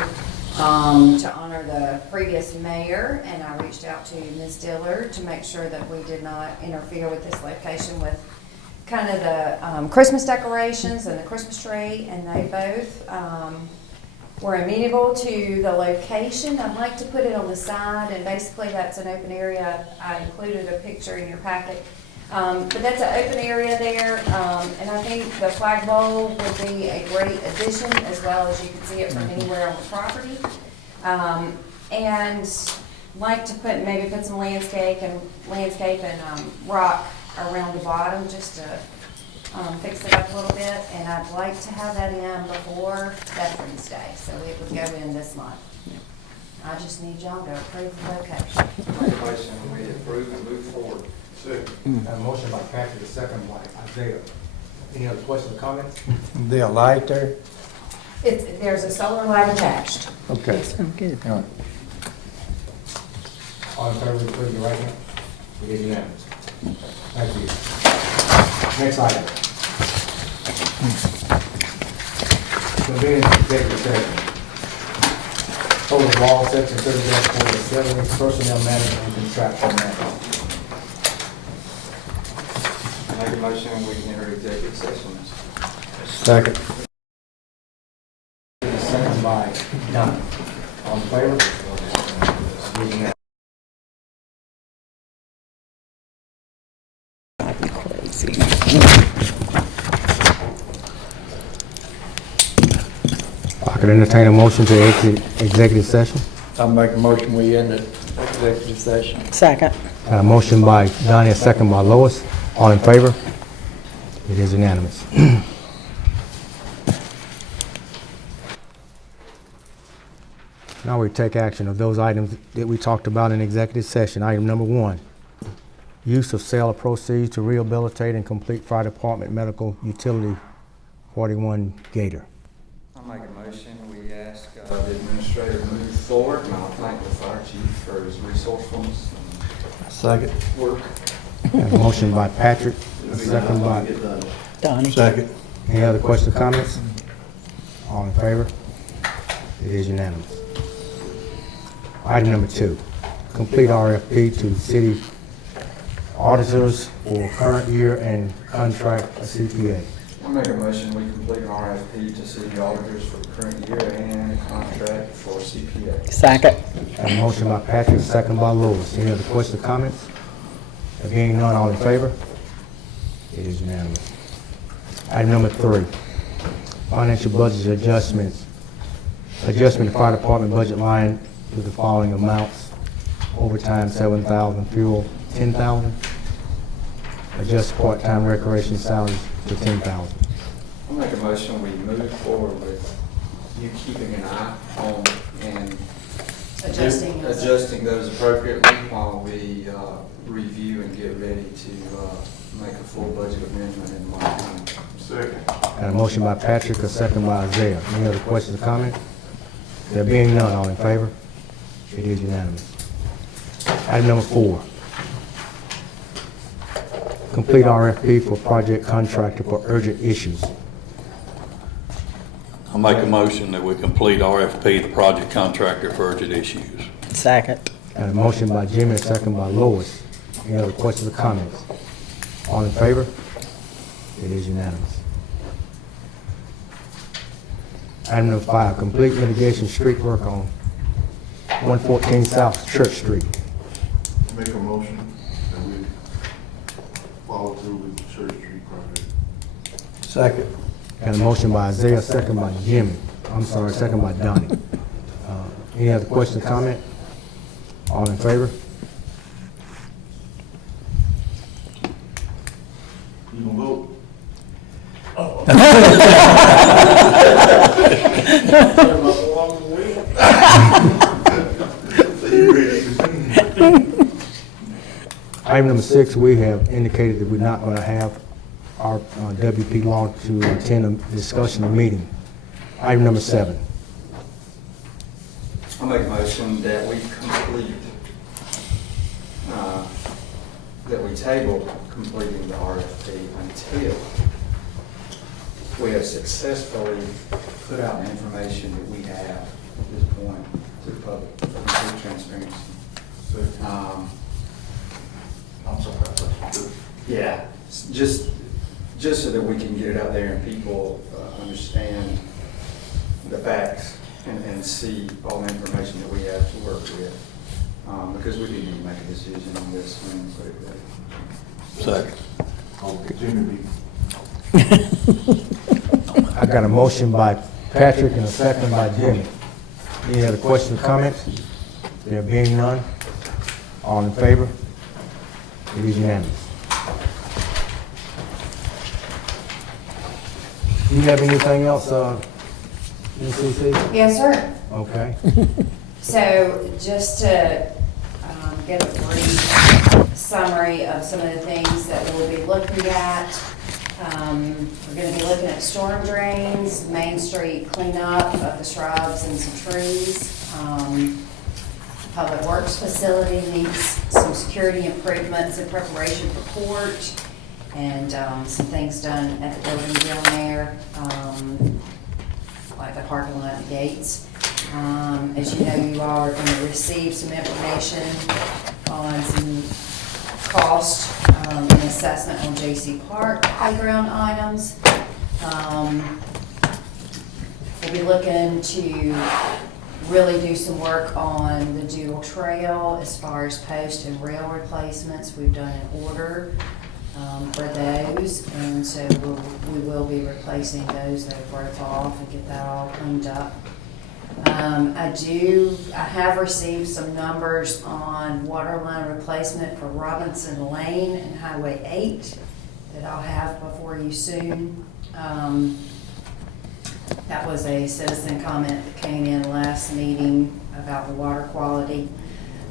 to honor the previous mayor, and I reached out to Ms. Dillard to make sure that we did not interfere with this location with kind of the Christmas decorations and the Christmas tree, and they both were amenable to the location. I'd like to put it on the side, and basically that's an open area. I included a picture in your packet. But that's an open area there, and I think the flagpole would be a great addition, as well as you can see it from anywhere on the property. And like to maybe put some landscape and rock around the bottom just to fix it up a little bit. And I'd like to have that in before Veterans Day, so it would go in this month. I just need y'all to approve the location. Make a motion, we approve and move forward. A motion by Patrick, a second by Isaiah. Any other questions or comments? The light there? There's a solar light attached. Okay. Good. All in favor, please, your right hand. It is unanimous. Thank you. Next item. Convene executive session. Code of Law, Section 30-47, Personnel Matters and Contractual Matters. Make a motion, we can enter executive session. Second. Second by Don. All in favor? It is unanimous. I could entertain a motion to exit executive session. I'll make a motion, we end the executive session. Second. A motion by Donnie, a second by Lois. All in favor? It is unanimous. Now we take action of those items that we talked about in executive session. Item number 1, use of sale of proceeds to rehabilitate and complete fire department medical utility 41 Gator. I'll make a motion, we ask the administrator to move forward, and I'll thank the fire chief for his resourcefulness and Second. work. A motion by Patrick, a second by Donnie. Second. Any other questions or comments? All in favor? It is unanimous. Item number 2, complete RFP to city auditors for current year and contract a CPA. I'll make a motion, we complete an RFP to city auditors for the current year and contract for CPA. Second. A motion by Patrick, second by Lois. Any other questions or comments? There being none, all in favor? It is unanimous. Item number 3, financial budget adjustments. Adjustment to fire department budget line with the following amounts: overtime $7,000, fuel $10,000, adjust part-time recreation salaries to $10,000. I'll make a motion, we move forward with you keeping an eye on and adjusting those appropriately while we review and get ready to make a full budget amendment in March. Second. Got a motion by Patrick, a second by Isaiah. Any other questions or comments? There being none, all in favor? It is unanimous. Item number 4, complete RFP for project contractor for urgent issues. I'll make a motion that we complete RFP, the project contractor for urgent issues. Second. Got a motion by Jimmy, a second by Lois. Any other questions or comments? All in favor? It is unanimous. Item number 5, complete mitigation street work on 114 South Church Street. Make a motion that we follow through with the Church Street project. Second. Got a motion by Isaiah, second by Jimmy. I'm sorry, second by Donnie. Any other questions or comment? All in favor? You gonna vote? Item number 6, we have indicated that we're not going to have our WP Law to attend a discussion or meeting. Item number 7. I'll make a motion that we complete, that we table completing the RFP until we have successfully put out the information that we have at this point to the public for complete transparency. I'm sorry. Yeah, just so that we can get it out there and people understand the facts and see all the information that we have to work with. Because we do need to make a decision on this one quickly. Second. Jimmy I got a motion by Patrick and a second by Jimmy. Any other questions or comments? There being none, all in favor? It is unanimous. Do you have anything else, NCC? Yes, sir. Okay. So just to get a brief summary of some of the things that we'll be looking at. We're gonna be looking at storm drains, Main Street cleanup of the shrubs and some trees. Public Works facility needs some security improvements in preparation for court, and some things done at the building down there, like the parking lot and gates. As you know, you all are gonna receive some information on some cost and assessment on J.C. Park playground items. We'll be looking to really do some work on the Doodle Trail as far as post and rail replacements. We've done an order for those, and so we will be replacing those that broke off and get that all cleaned up. I have received some numbers on water line replacement for Robinson Lane and Highway 8 that I'll have before you soon. That was a citizen comment that came in last meeting about the water quality.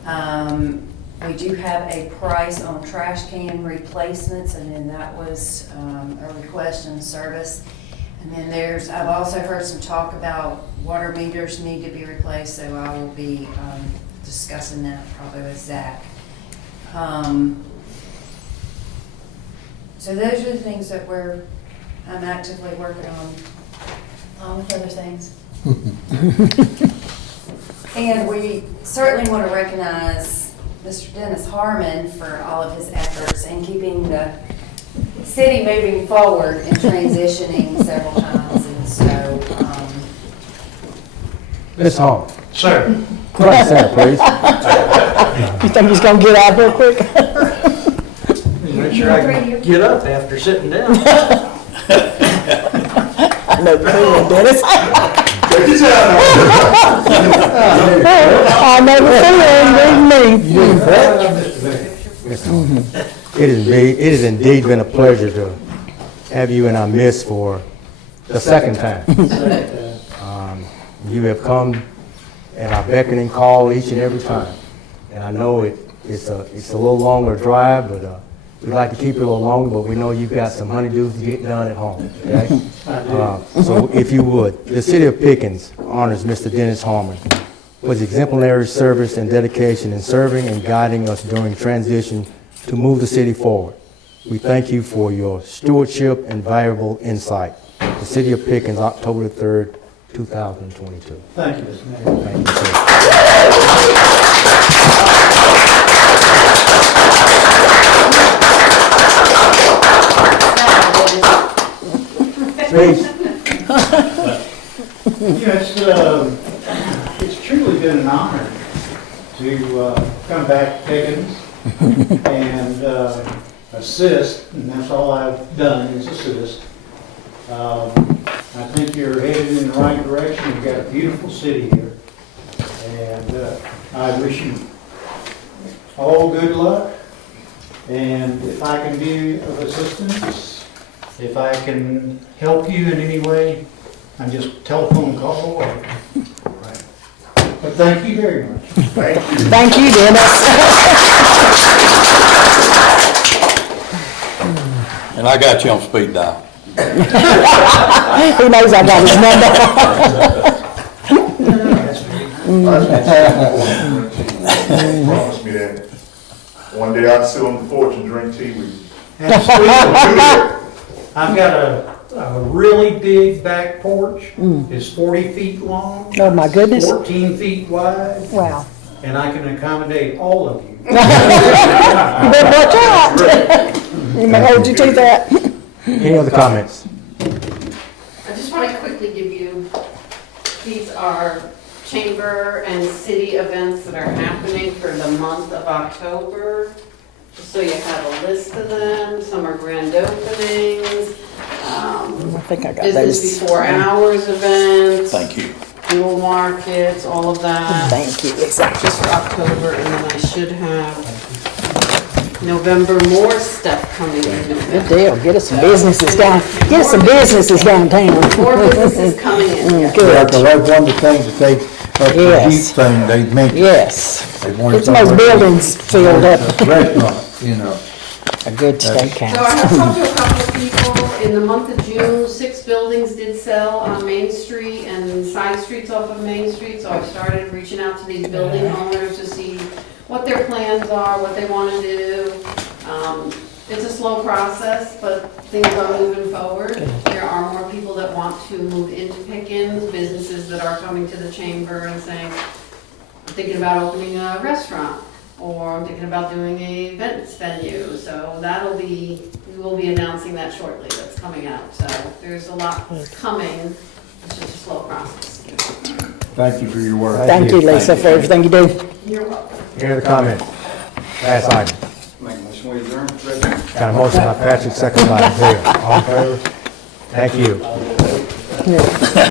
We do have a price on trash can replacements, and then that was a request in service. And then I've also heard some talk about water meters need to be replaced, so I will be discussing that probably with Zach. So those are the things that I'm actively working on, along with other things. And we certainly want to recognize Mr. Dennis Harmon for all of his efforts in keeping the city moving forward and transitioning several times, and so, Ms. Hall. Sir. Front center, please. You think he's gonna get out here quick? Make sure I can get up after sitting down. No clue, Dennis. Check this out. I never seen him, me. It has indeed been a pleasure to have you in our midst for the second time. You have come at our beckoning call each and every time. And I know it's a little longer drive, but we'd like to keep it a little longer, but we know you've got some honeydews to get done at home. Okay? So if you would, the city of Pickens honors Mr. Dennis Harmon for his exemplary service and dedication in serving and guiding us during transition to move the city forward. We thank you for your stewardship and valuable insight. The city of Pickens, October 3rd, 2022. Thank you, Mr. Mayor. Thank you, sir. Please. It's truly been an honor to come back to Pickens and assist, and that's all I've done is assist. I think you're headed in the right direction. You've got a beautiful city here, and I wish you all good luck. And if I can be of assistance, if I can help you in any way, I'm just a telephone call away. Right. But thank you very much. Thank you. Thank you, Dennis. And I got you on speed dial. He knows I got his Promise me that one day I'll sit on the porch and drink tea with you. I've got a really big back porch. It's 40 feet long. Oh, my goodness. 14 feet wide. Wow. And I can accommodate all of you. You better watch out. You may hold you to that. Any other comments? I just want to quickly give you, these are chamber and city events that are happening for the month of October. Just so you have a list of them. Some are grand openings. I think I got Business those. before hours events. Thank you. Fuel markets, all of that. Thank you, exactly. Just for October, and then I should have November more stuff coming in. Good deal. Get us some businesses down. Get us some businesses downtown. More businesses coming in. Good. That's one of the things that they, up the Jeep thing, they mentioned. Yes. They wanted Get some of those buildings filled up. Restaurant. you know. A good That's- steakhouse. So I have talked to a couple of people. In the month of June, 6 buildings did sell on Main Street and side streets off of Main Street. So I've started reaching out to these building owners to see what their plans are, what they want to do. It's a slow process, but things are moving forward. There are more people that want to move into Pickens, businesses that are coming to the chamber and saying, I'm thinking about opening a restaurant, or I'm thinking about doing a events venue. So we will be announcing that shortly, that's coming out. So there's a lot coming, it's just a slow process. Thank you for your work. Thank you, Lisa, for everything you do. You're welcome. Any other comment? Last item. Make a motion, we adjourn. Got a motion by Patrick, second by Bill. All in favor? Thank you.